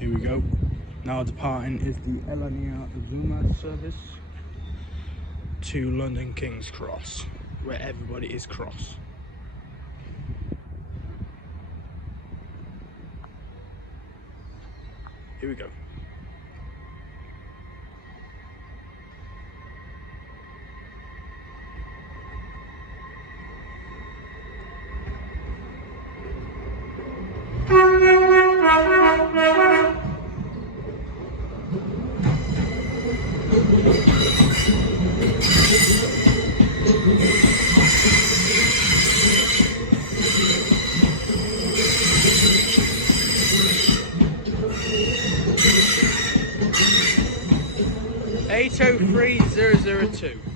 Here we go. Now departing is the Elania Zuma service to London King's Cross, where everybody is cross. Here we go. $803,002.